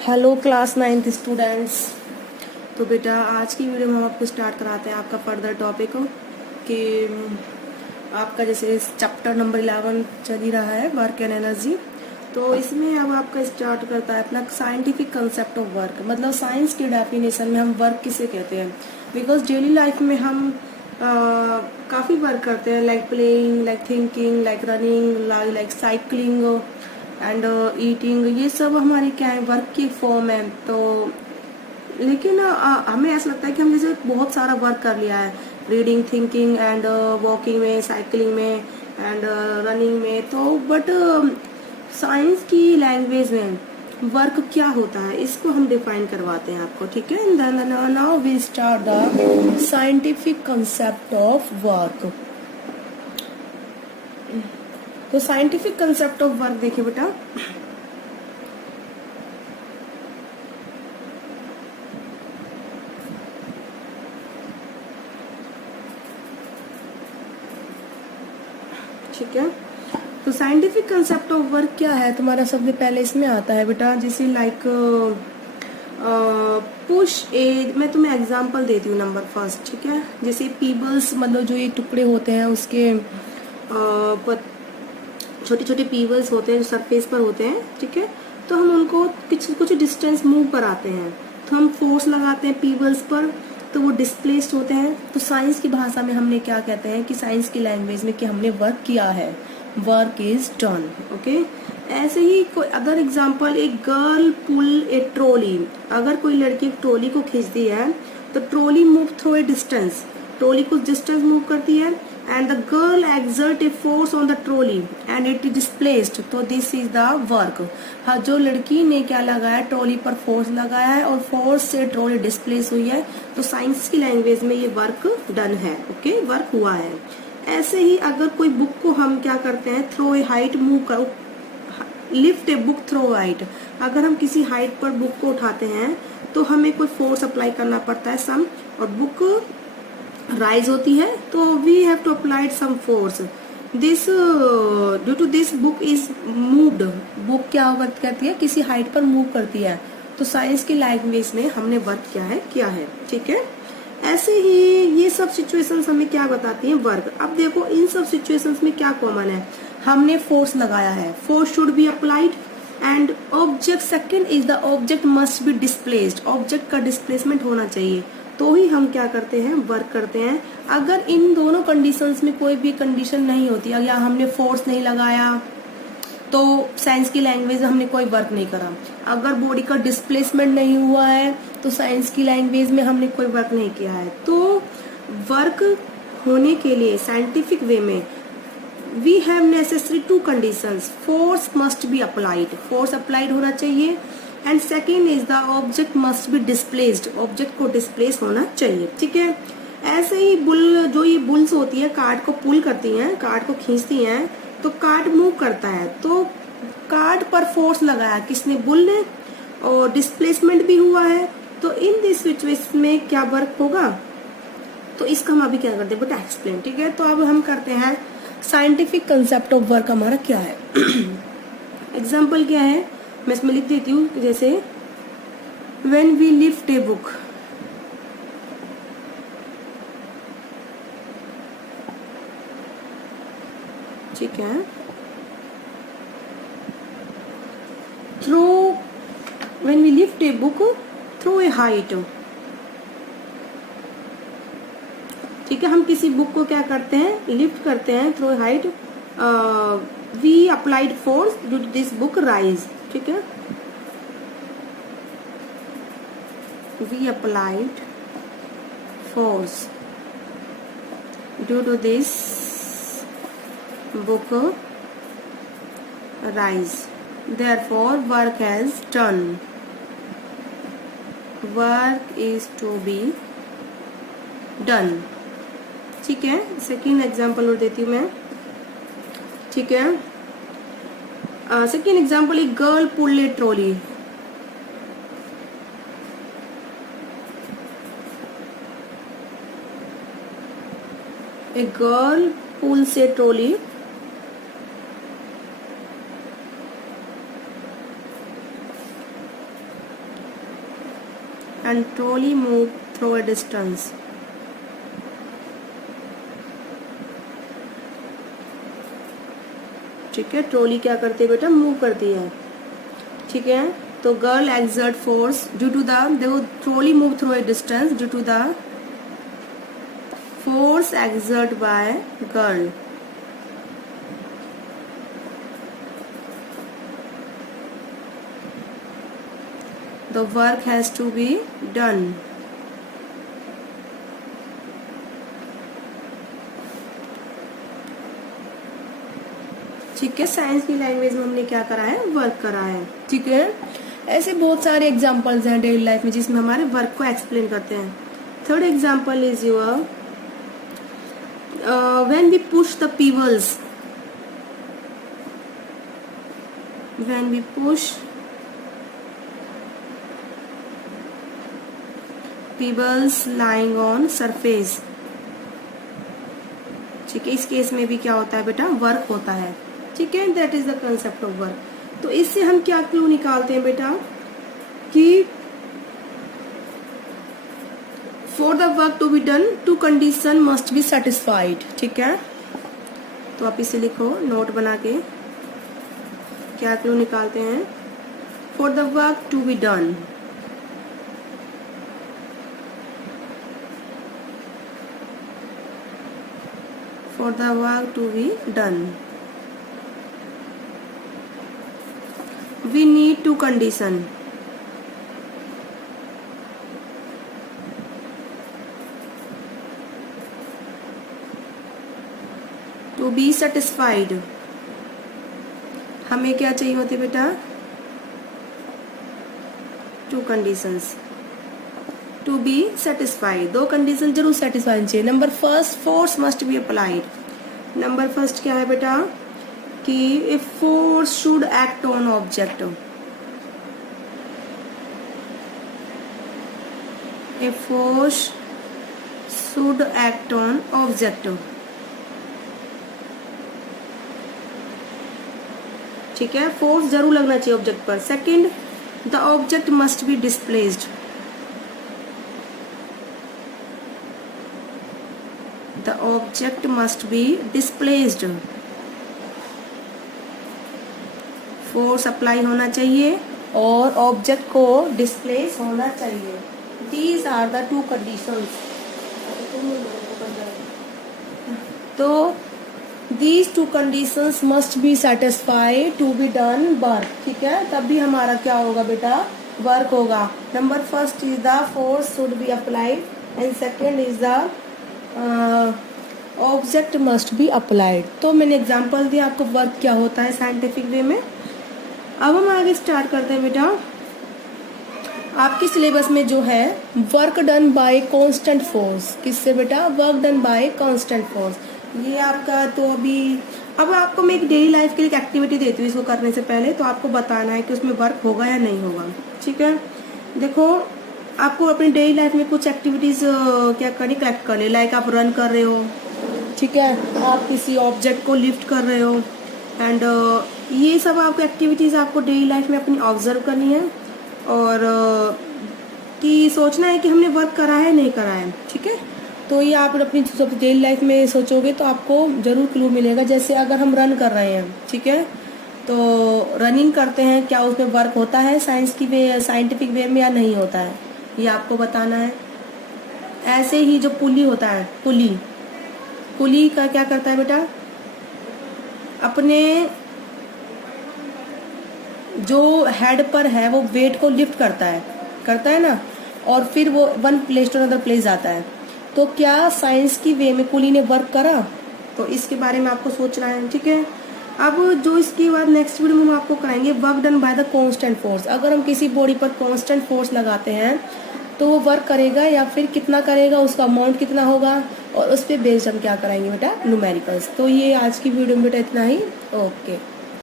Hello class 9th students. तो बेटा आज की वीडियो में हम आपको स्टार्ट कराते हैं आपका फर्दर टॉपिक कि आपका जैसे चैप्टर नंबर 11 चल ही रहा है वर्क एंड एनर्जी। तो इसमें अब आपका स्टार्ट करता है अपना साइंटिफिक कंसेप्ट ऑफ वर्क, मतलब साइंस की डेफिनेशन में हम वर्क किसे कहते हैं। बिकॉज डेली लाइफ में हम काफ़ी वर्क करते हैं, like playing, like thinking, like running, like cycling and eating. ये सब हमारी क्या है, वर्क की फॉर्म है। तो लेकिन हमें ऐसा लगता है कि हम जैसे बहुत सारा वर्क कर लिया है, रीडिंग, थिंकिंग एंड वॉकिंग में, साइकिलिंग में एंड रनिंग में। तो बट साइंस की लैंग्वेज में वर्क क्या होता है इसको हम डिफाइन करवाते हैं आपको, ठीक है। Now we start the scientific concept of work. तो साइंटिफिक कंसेप्ट ऑफ वर्क देखिए बेटा, ठीक है। तो साइंटिफिक कंसेप्ट ऑफ वर्क क्या है तुम्हारा, सबसे पहले इसमें आता है बेटा जैसे लाइक पुश ए। मैं तुम्हें एग्जांपल देती हूँ नंबर फर्स्ट, ठीक है। जैसे पीबल्स, मतलब जो ये टुकड़े होते हैं उसके छोटे छोटे पीबल्स होते हैं जो सरफेस पर होते हैं, ठीक है। तो हम उनको कुछ डिस्टेंस मूव कराते हैं, तो हम फोर्स लगाते हैं पीबल्स पर, तो वो डिस्प्लेस्ड होते हैं। तो साइंस की भाषा में हमने क्या कहते हैं कि साइंस की लैंग्वेज में कि हमने वर्क किया है, वर्क इज डन, ओके। ऐसे ही कोई अदर एग्जांपल, एक गर्ल पुल ए ट्रॉली। अगर कोई लड़की एक ट्रॉली को खींचती है तो trolley move through a distance, trolley कुछ डिस्टेंस मूव करती है and the girl exert a force on the trolley and it is displaced. तो दिस इज द वर्क। हाँ, जो लड़की ने क्या लगाया, ट्रॉली पर फोर्स लगाया है और फोर्स से ट्रॉली डिस्प्लेस हुई है, तो साइंस की लैंग्वेज में ये वर्क डन है, ओके, वर्क हुआ है। ऐसे ही अगर कोई बुक को हम क्या करते हैं, थ्रो ए हाइट, मूव कर, lift a book throw height. अगर हम किसी हाइट पर बुक को उठाते हैं तो हमें कोई फोर्स अप्लाई करना पड़ता है सम, और बुक राइज होती है तो we have to applied some force. This due to this book is moved. Book क्या करती है, किसी हाइट पर मूव करती है। तो साइंस की लैंग्वेज में हमने वर्क किया है, ठीक है। ऐसे ही ये सब सिचुएशंस हमें क्या बताती हैं, वर्क। अब देखो इन सब सिचुएशंस में क्या कॉमन है, हमने फोर्स लगाया है, force should be applied and object, second is the object must be displaced. Object का डिस्प्लेसमेंट होना चाहिए तो ही हम क्या करते हैं, वर्क करते हैं। अगर इन दोनों कंडीशंस में कोई भी कंडीशन नहीं होती, या हमने फोर्स नहीं लगाया, तो साइंस की लैंग्वेज हमने कोई वर्क नहीं करा। अगर बॉडी का डिस्प्लेसमेंट नहीं हुआ है तो साइंस की लैंग्वेज में हमने कोई वर्क नहीं किया है। तो वर्क होने के लिए साइंटिफिक वे में we have necessary two conditions, force must be applied, force applied होना चाहिए, and second is the object must be displaced, object को डिस्प्लेस होना चाहिए, ठीक है। ऐसे ही जो ये बुल्स होती है, कार्ड को पुल करती हैं, कार्ड को खींचती हैं, तो कार्ड मूव करता है, तो कार्ड पर फोर्स लगाया किसने, बुल ने, और डिस्प्लेसमेंट भी हुआ है। तो इन दिस सिचुएशन में क्या वर्क होगा, तो इसका हम अभी क्या करते हैं बेटा, एक्सप्लेन, ठीक है। तो अब हम करते हैं साइंटिफिक कंसेप्ट ऑफ वर्क हमारा क्या है। एग्जाम्पल क्या है, मैं इसमें लिख देती हूँ, जैसे when we lift a book, ठीक है, throw, when we lift a book through a height, ठीक है। हम किसी बुक को क्या करते हैं, लिफ्ट करते हैं through a height, we applied force due to this book rise, ठीक है, वी अप्लाइड फोर्स ड्यू टू दिस book rise, therefore work has done, work is to be done, ठीक है। सेकेंड एग्जाम्पल और देती हूँ मैं, ठीक है। सेकेंड एग्जाम्पल, एक girl pull a trolley, a girl pulls a trolley, and trolley move through a distance. ठीक है, ट्रॉली क्या करती है बेटा, मूव करती है। ठीक है, तो girl exert force due to the, देखो trolley move through a distance due to the force exert by girl. The work has to be done. ठीक है, साइंस की लैंग्वेज में हमने क्या करा है, वर्क करा है। ठीक है, ऐसे बहुत सारे एग्जांपल्स हैं डेली लाइफ में जिसमें हमारे वर्क को एक्सप्लेन करते हैं। Third example is your when we push the pebbles, when we push pebbles lying on surface। ठीक है, इस केस में भी क्या होता है बेटा, वर्क होता है। ठीक है, that is the concept of work. तो इससे हम क्या क्लू निकालते हैं बेटा कि for the work to be done two condition must be satisfied. ठीक है, तो आप इसे लिखो नोट बना के, क्या क्लू निकालते हैं, for the work to be done for the work to be done we need two condition। to be satisfied हमें क्या चाहिए होती है बेटा, two conditions to be satisfied. दो कंडीशन जरूर सेटिस्फाई चाहिए। Number first, force must be applied. Number first क्या है बेटा कि if force should act on object, if force should act on object. ठीक है, फोर्स जरूर लगना चाहिए ऑब्जेक्ट पर। Second, the object must be displaced, the object must be displaced। Force apply होना चाहिए और ऑब्जेक्ट को डिस्प्लेस होना चाहिए। These are the two conditions। तो these two conditions must be satisfied to be done work। ठीक है, तब भी हमारा क्या होगा बेटा, वर्क होगा। Number first is the force should be applied and second is the object must be applied. तो मैंने एग्जांपल दिया आपको वर्क क्या होता है साइंटिफिक वे में। अब हम आगे स्टार्ट करते हैं बेटा। आपके सिलेबस में जो है work done by constant force, किससे बेटा, work done by constant force. ये आपका तो अभी अब आपको मैं एक डेली लाइफ के लिए एक्टिविटी देती हूँ, इसको करने से पहले तो आपको बताना है कि उसमें वर्क होगा या नहीं होगा। ठीक है, देखो आपको अपनी डेली लाइफ में कुछ एक्टिविटीज क्या करनी, कलेक्ट करनी। लाइक आप रन कर रहे हो, ठीक है, आप किसी ऑब्जेक्ट को लिफ्ट कर रहे हो एंड ये सब आपको एक्टिविटीज आपको डेली लाइफ में अपनी ऑब्जर्व करनी है और कि सोचना है कि हमने वर्क करा है नहीं करा है। ठीक है, तो ये आप अपनी डेली लाइफ में सोचोगे तो आपको जरूर क्लू मिलेगा। जैसे अगर हम रन कर रहे हैं, ठीक है, तो रनिंग करते हैं, क्या उसमें वर्क होता है साइंस की वे, साइंटिफिक वे में या नहीं होता है, ये आपको बताना है। ऐसे ही जो पुली होता है, पुली का क्या करता है बेटा, अपने जो हेड पर है वो वेट को लिफ्ट करता है ना, और फिर वो one place to another place जाता है। तो क्या साइंस की वे में पुली ने वर्क करा, तो इसके बारे में आपको सोचना है। ठीक है, अब जो इसके बाद नेक्स्ट वीडियो में हम आपको कराएंगे work done by the constant force. अगर हम किसी बॉडी पर कांस्टेंट फोर्स लगाते हैं तो वो वर्क करेगा या फिर कितना करेगा, उसका अमाउंट कितना होगा, और उस पर बेस्ड हम क्या कराएंगे बेटा, न्यूमेरिकल्स। तो ये आज की वीडियो में बेटा इतना ही। ओके।